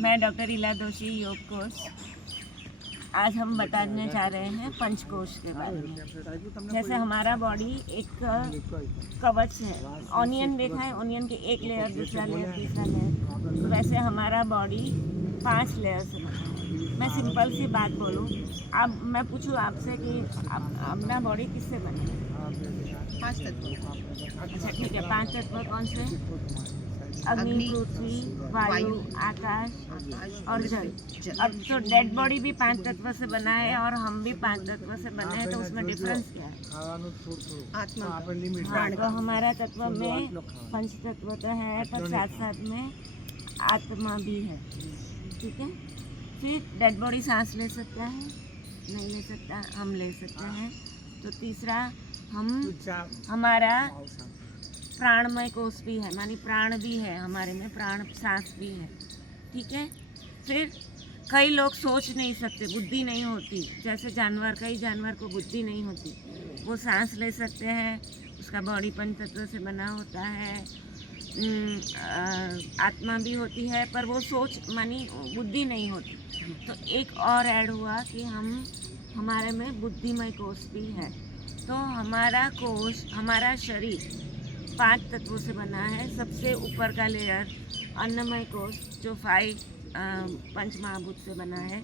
मैं डॉक्टर इला दोषी, योग कोच। आज हम बताने जा रहे हैं पंचकोश के बारे में। जैसे हमारा बॉडी एक कवच है, ऑनियन देखा है, ऑनियन के एक लेयर, दूसरा लेयर, तीसरा लेयर, वैसे हमारा बॉडी 5 लेयर से बना है। मैं सिंपल सी बात बोलूँ, अब मैं पूछूँ आपसे कि अपना बॉडी किससे बना है? 5 तत्व। अच्छा ठीक है, 5 तत्व कौन से? अग्नि, पृथ्वी, वायु, आकाश और जल। अब तो डेड बॉडी भी 5 तत्व से बना है और हम भी 5 तत्व से बने हैं, तो उसमें डिफरेंस क्या है? आत्मा। हाँ, तो हमारा तत्व में पंच तत्व तो है, पर साथ साथ में आत्मा भी है। ठीक है। फिर डेड बॉडी सांस ले सकता है? नहीं ले सकता, हम ले सकते हैं। तो तीसरा, हमारा प्राणमय कोश भी है, मानी प्राण भी है हमारे में, प्राण सांस भी है। ठीक है। फिर कई लोग सोच नहीं सकते, बुद्धि नहीं होती, जैसे जानवर, कई जानवर को बुद्धि नहीं होती, वो सांस ले सकते हैं, उसका बॉडी पंच तत्व से बना होता है। आत्मा भी होती है, पर वो सोच मानी बुद्धि नहीं होती। तो एक और ऐड हुआ कि हमारे में बुद्धिमय कोश भी है। तो हमारा कोश, हमारा शरीर 5 तत्वों से बना है। सबसे ऊपर का लेयर अन्नमय कोश, जो 5 पंच महाभूत से बना है।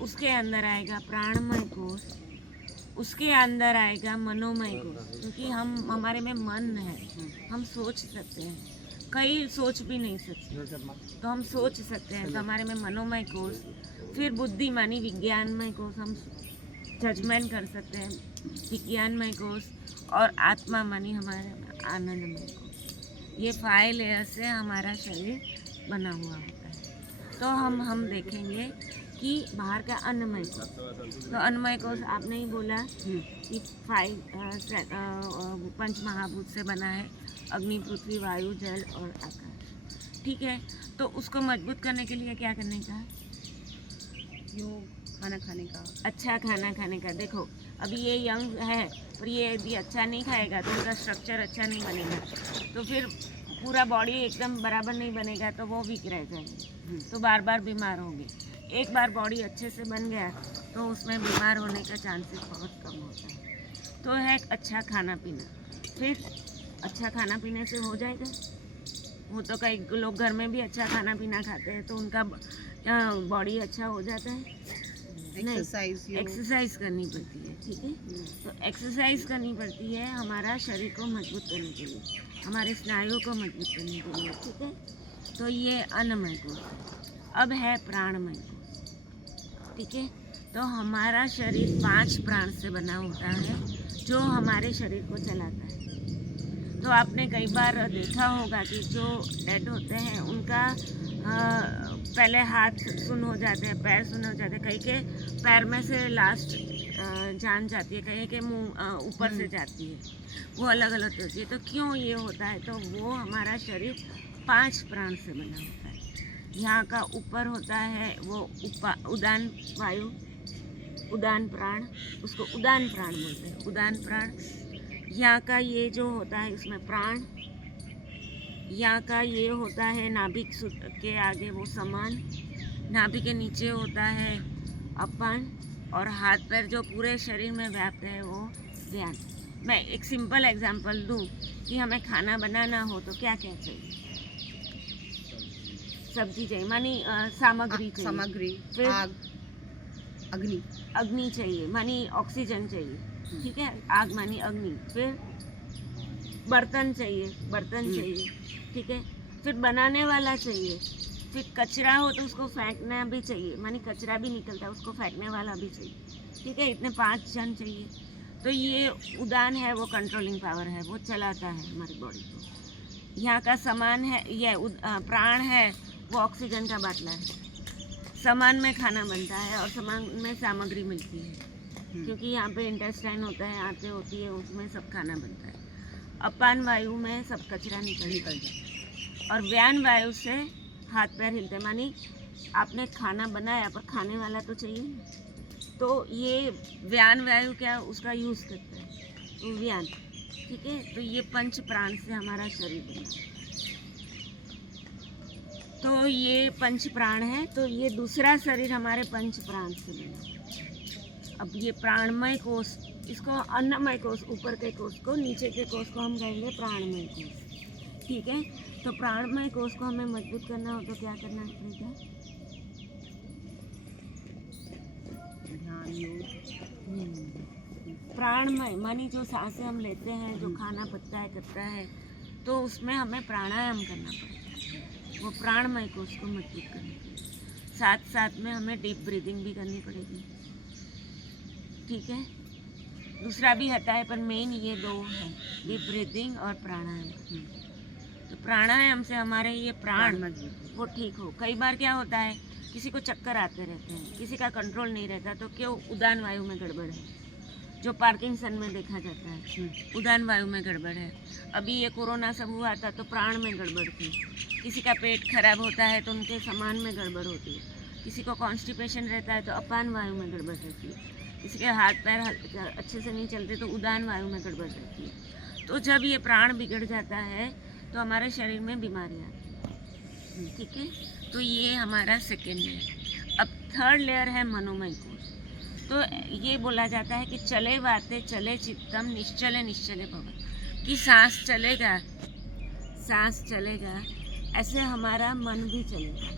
उसके अंदर आएगा प्राणमय कोश, उसके अंदर आएगा मनोमय कोश, क्योंकि हमारे में मन है, हम सोच सकते हैं। कई सोच भी नहीं सकते, तो हम सोच सकते हैं, तो हमारे में मनोमय कोश। फिर बुद्धि मानी विज्ञानमय कोश, हम जजमेंट कर सकते हैं, विज्ञानमय कोश। और आत्मा मानी हमारे आनंदमय कोश। ये 5 लेयर से हमारा शरीर बना हुआ होता है। तो हम देखेंगे कि बाहर का अन्नमय कोश, तो अन्नमय कोश आपने ही बोला कि 5 पंच महाभूत से बना है, अग्नि, पृथ्वी, वायु, जल और आकाश। ठीक है। तो उसको मजबूत करने के लिए क्या करने का? योग, खाना खाने का, अच्छा खाना खाने का। देखो अभी ये यंग है, और ये यदि अच्छा नहीं खाएगा तो उसका स्ट्रक्चर अच्छा नहीं बनेगा, तो फिर पूरा बॉडी एकदम बराबर नहीं बनेगा, तो वो वीक रह जाएंगे, तो बार बार बीमार होंगे। एक बार बॉडी अच्छे से बन गया तो उसमें बीमार होने का चांसेस बहुत कम होता है। तो है अच्छा खाना पीना। फिर अच्छा खाना पीने से हो जाएगा, वो तो कई लोग घर में भी अच्छा खाना पीना खाते हैं, तो उनका बॉडी अच्छा हो जाता है। एक्सरसाइज करनी पड़ती है। ठीक है। तो एक्सरसाइज करनी पड़ती है हमारा शरीर को मजबूत करने के लिए, हमारे स्नायुओं को मजबूत करने के लिए। ठीक है। तो ये अन्नमय कोश। अब है प्राणमय कोश। ठीक है। तो हमारा शरीर 5 प्राण से बना होता है, जो हमारे शरीर को चलाता है। तो आपने कई बार देखा होगा कि जो डेड होते हैं उनका पहले हाथ सुन्न हो जाते हैं, पैर सुन्न हो जाते हैं, कहीं के पैर में से लास्ट जान जाती है, कहीं के मुंह ऊपर से जाती है, वो अलग अलग होती है। तो क्यों ये होता है? तो वो हमारा शरीर 5 प्राण से बना होता है। यहाँ का ऊपर होता है वो उदान वायु, उदान प्राण, उसको उदान प्राण बोलते हैं, उदान प्राण। यहाँ का ये जो होता है उसमें प्राण, यहाँ का ये होता है नाभिक के आगे वो समान, नाभिक के नीचे होता है अपान, और हाथ पैर जो पूरे शरीर में व्याप्त है वो व्यान। मैं एक सिंपल एग्जांपल दूँ कि हमें खाना बनाना हो तो क्या क्या चाहिए? सब्जी चाहिए, मानी सामग्री चाहिए, सामग्री, फिर आग, अग्नि चाहिए, मानी ऑक्सीजन चाहिए। ठीक है। आग मानी अग्नि। फिर बर्तन चाहिए। ठीक है। फिर बनाने वाला चाहिए। फिर कचरा हो तो उसको फेंकना भी चाहिए, मानी कचरा भी निकलता है, उसको फेंकने वाला भी चाहिए। ठीक है। इतने 5 जन चाहिए। तो ये उदान है, वो कंट्रोलिंग पावर है, वो चलाता है हमारी बॉडी को। यहाँ का सामान है, ये प्राण है, वो ऑक्सीजन का बाटला है। सामान में खाना बनता है और सामान में सामग्री मिलती है, क्योंकि यहाँ पे इंटेस्टाइन होता है, आंतें होती है, उसमें सब खाना बनता है। अपान वायु में सब कचरा निकल जाता है, और व्यान वायु से हाथ पैर हिलते, मानी आपने खाना बनाया पर खाने वाला तो चाहिए ना, तो ये व्यान वायु क्या उसका यूज़ करता है, तो व्यान। ठीक है। तो ये 5 प्राण से हमारा शरीर बना है। तो ये पंच प्राण है, तो ये दूसरा शरीर हमारे पंच प्राण से बना। अब ये प्राणमय कोष, इसको अन्नमय कोष, ऊपर के कोष को, नीचे के कोष को हम कहेंगे प्राणमय कोष। ठीक है, तो प्राणमय कोष को हमें मजबूत करना हो तो क्या करना पड़ेगा? ध्यान, योग। प्राणमय मानी जो सांसें हम लेते हैं, जो खाना पचता है करता है, तो उसमें हमें प्राणायाम करना पड़ेगा, वो प्राणमय कोष को मजबूत करने के लिए। साथ साथ में हमें डीप ब्रीदिंग भी करनी पड़ेगी। ठीक है, दूसरा भी आता है पर मेन ये दो है, डीप ब्रीदिंग और प्राणायाम। तो प्राणायाम से हमारे ये प्राण वो ठीक हो। कई बार क्या होता है, किसी को चक्कर आते रहते हैं, किसी का कंट्रोल नहीं रहता, तो क्यों? उदान वायु में गड़बड़ है, जो पार्किंसन में देखा जाता है, उदान वायु में गड़बड़ है। अभी ये कोरोना सब हुआ था तो प्राण में गड़बड़ थी। किसी का पेट खराब होता है तो उनके सामान में गड़बड़ होती है। किसी को कॉन्स्टिपेशन रहता है तो अपान वायु में गड़बड़ रहती है। किसी के हाथ पैर अच्छे से नहीं चलते तो उदान वायु में गड़बड़ रहती है। तो जब ये प्राण बिगड़ जाता है तो हमारे शरीर में बीमारी आती है। ठीक है, तो ये हमारा सेकेंड लेयर। अब थर्ड लेयर है मनोमय कोष। तो ये बोला जाता है कि चले वाते चले चित्तम निश्चले निश्चले भव, कि सांस चलेगा, सांस चलेगा ऐसे हमारा मन भी चलेगा।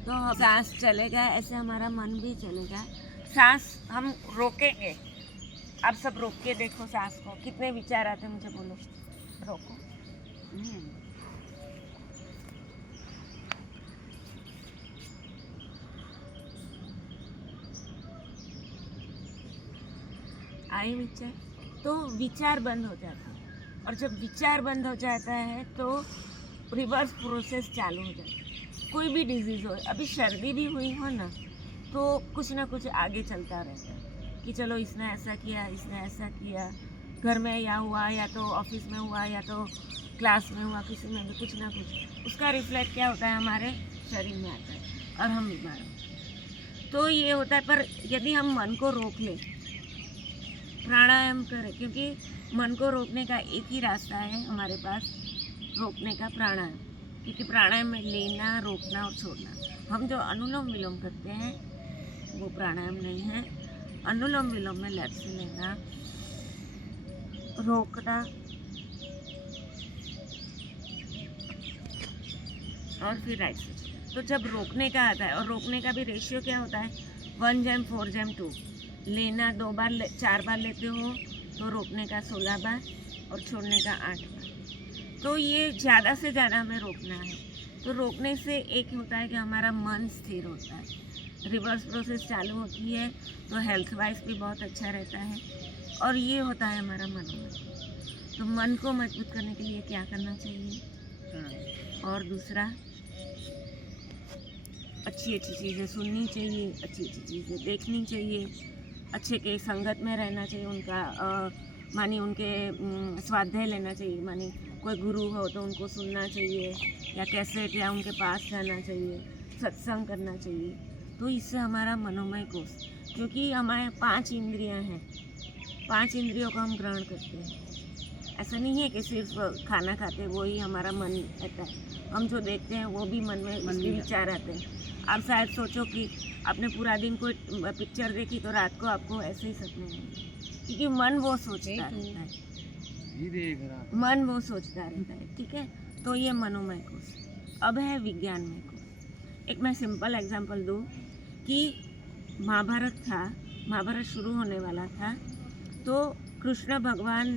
तो सांस चलेगा ऐसे हमारा मन भी चलेगा। सांस हम रोकेंगे, आप सब रोक के देखो सांस को, कितने विचार आते मुझे बोलो, रोको। आए विचार, तो विचार बंद हो जाता है, और जब विचार बंद हो जाता है तो रिवर्स प्रोसेस चालू हो जाता है। कोई भी डिजीज़ हो, अभी सर्दी भी हुई हो ना, तो कुछ ना कुछ आगे चलता रहता है कि चलो इसने ऐसा किया, इसने ऐसा किया, घर में या हुआ, या तो ऑफिस में हुआ, या तो क्लास में हुआ, किसी में भी कुछ ना कुछ, उसका रिफ्लेक्ट क्या होता है हमारे शरीर में आता है और हम बीमार होते हैं। तो ये होता है, पर यदि हम मन को रोक लें, प्राणायाम करें, क्योंकि मन को रोकने का एक ही रास्ता है हमारे पास, रोकने का प्राणायाम। क्योंकि प्राणायाम में लेना, रोकना और छोड़ना। हम जो अनुलोम विलोम करते हैं वो प्राणायाम नहीं है। अनुलोम विलोम में लेफ्ट से लेना, रोकना और फिर राइट से। तो जब रोकने का आता है, और रोकने का भी रेशियो क्या होता है, 1:4:2। लेना 2 बार 4 बार लेते हो तो रोकने का 16 बार और छोड़ने का 8 बार। तो ये ज़्यादा से ज़्यादा हमें रोकना है। तो रोकने से एक होता है कि हमारा मन स्थिर होता है, रिवर्स प्रोसेस चालू होती है, तो हेल्थ वाइज भी बहुत अच्छा रहता है। और ये होता है हमारा मनोबल। तो मन को मजबूत करने के लिए क्या करना चाहिए? और दूसरा, अच्छी अच्छी चीज़ें सुननी चाहिए, अच्छी अच्छी चीज़ें देखनी चाहिए, अच्छे के संगत में रहना चाहिए, उनका मानी उनके स्वाध्याय लेना चाहिए, मानी कोई गुरु हो तो उनको सुनना चाहिए, या कैसेट या उनके पास जाना चाहिए, सत्संग करना चाहिए। तो इससे हमारा मनोमय कोष, क्योंकि हमारे 5 इंद्रियां हैं, 5 इंद्रियों को हम ग्रहण करते हैं। ऐसा नहीं है कि सिर्फ खाना खाते वो ही हमारा मन रहता है, हम जो देखते हैं वो भी मन में विचार आते हैं। आप शायद सोचो कि आपने पूरा दिन कोई पिक्चर देखी तो रात को आपको ऐसे ही सपने आएंगे, क्योंकि मन वो सोचता रहता है, मन वो सोचता रहता है। ठीक है, तो ये मनोमय कोष। अब है विज्ञानमय कोष। एक मैं सिंपल एग्जांपल दूँ कि महाभारत था, महाभारत शुरू होने वाला था, तो कृष्ण भगवान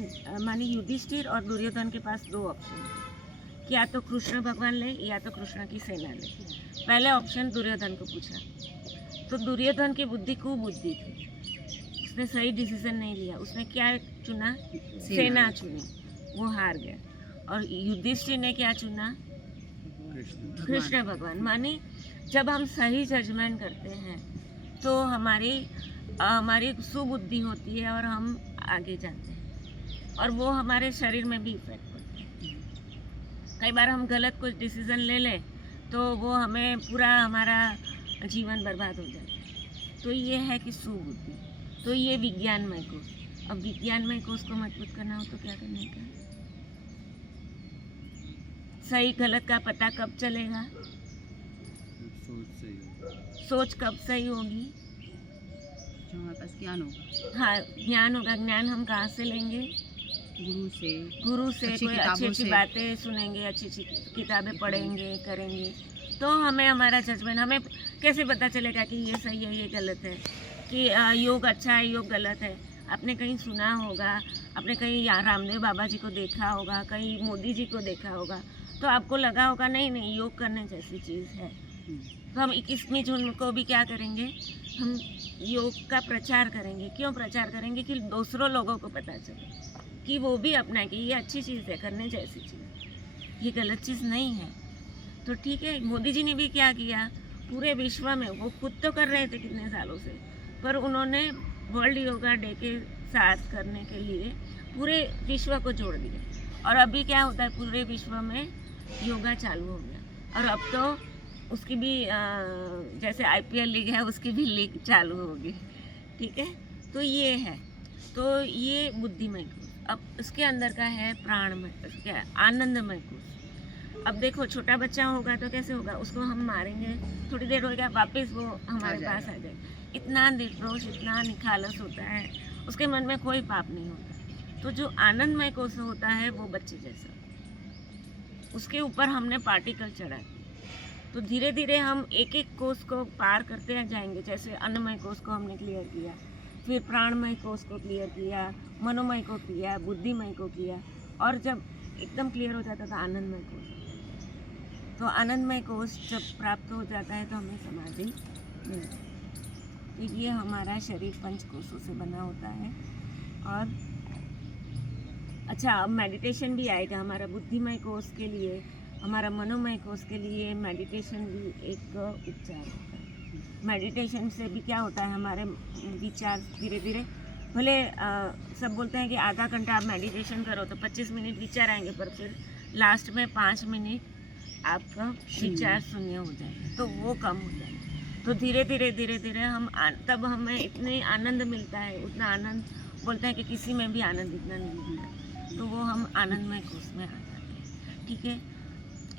मानी युधिष्ठिर और दुर्योधन के पास 2 ऑप्शन थे कि या तो कृष्ण भगवान ले या तो कृष्ण की सेना ले। पहले ऑप्शन दुर्योधन को पूछा, तो दुर्योधन की बुद्धि कुबुद्धि थी, उसने सही डिसीजन नहीं लिया। उसने क्या चुना? सेना चुनी, वो हार गया। और युधिष्ठिर ने क्या चुना? कृष्ण भगवान। माने जब हम सही जजमेंट करते हैं तो हमारी सुबुद्धि होती है और हम आगे जाते हैं, और वो हमारे शरीर में भी इफेक्ट पड़ता है। कई बार हम गलत कुछ डिसीज़न ले लें तो वो हमें पूरा हमारा जीवन बर्बाद हो जाता है। तो ये है कि सुबुद्धि। तो ये विज्ञानमय कोष। अब विज्ञानमय कोष को मजबूत करना हो तो क्या करने का? सही गलत का पता कब चलेगा? सोच सही होगी। सोच कब सही होगी? जो हमारे पास ज्ञान होगा, हाँ, ज्ञान होगा। ज्ञान हम कहाँ से लेंगे? गुरु से, गुरु से। अच्छी कोई किताबों अच्छी अच्छी से। बातें सुनेंगे, अच्छी अच्छी किताबें पढ़ेंगे, करेंगे, तो हमें हमारा जजमेंट, हमें कैसे पता चलेगा कि ये सही है, ये गलत है, कि योग अच्छा है, योग गलत है? आपने कहीं सुना होगा, आपने कहीं रामदेव बाबा जी को देखा होगा, कहीं मोदी जी को देखा होगा, तो आपको लगा होगा नहीं नहीं योग करने जैसी चीज़ है। तो हम 21वीं जून को भी क्या करेंगे? हम योग का प्रचार करेंगे। क्यों प्रचार करेंगे? कि दूसरों लोगों को पता चले कि वो भी अपना कि ये अच्छी चीज़ है, करने जैसी चीज़, ये गलत चीज़ नहीं है। तो ठीक है, मोदी जी ने भी क्या किया, पूरे विश्व में, वो खुद तो कर रहे थे कितने सालों से, पर उन्होंने वर्ल्ड योगा डे के साथ करने के लिए पूरे विश्व को जोड़ दिया। और अभी क्या होता है, पूरे विश्व में योगा चालू हो गया। और अब तो उसकी भी जैसे IPL लीग है, उसकी भी लीग चालू होगी। ठीक है, तो ये है, तो ये बुद्धिमय कोष। अब उसके अंदर का है प्राणमय, क्या आनंदमय कोष। अब देखो, छोटा बच्चा होगा तो कैसे होगा, उसको हम मारेंगे, थोड़ी देर होगा, वापस वो हमारे पास आ जाए। इतना निर्दोष, इतना निखालस होता है, उसके मन में कोई पाप नहीं होता। तो जो आनंदमय कोष होता है वो बच्चे जैसा, उसके ऊपर हमने पार्टिकल चढ़ा दिए। तो धीरे धीरे हम एक एक कोष को पार करते जाएंगे। जैसे अन्नमय कोष को हमने क्लियर किया, फिर प्राणमय कोष को क्लियर किया, मनोमय को किया, बुद्धिमय को किया, और जब एकदम क्लियर हो जाता था आनंदमय कोष। तो आनंदमय कोष जब प्राप्त हो जाता है तो हमें समाधि मिलती है। तो ये हमारा शरीर 5 कोषों से बना होता है। और अच्छा, अब मेडिटेशन भी आएगा हमारा बुद्धिमय कोष के लिए, हमारा मनोमय कोष के लिए मेडिटेशन भी एक उपचार होता है। मेडिटेशन से भी क्या होता है, हमारे विचार धीरे धीरे, भले सब बोलते हैं कि आधा घंटा आप मेडिटेशन करो तो 25 मिनट विचार आएंगे, पर फिर लास्ट में 5 मिनट आपका विचार शून्य हो जाएगा, तो वो कम हो जाएगा। तो धीरे धीरे हम तब हमें इतने आनंद मिलता है, उतना आनंद बोलते हैं कि किसी में भी आनंद इतना नहीं मिलता, तो वो हम आनंदमय कोष में आ जाते हैं। ठीक है,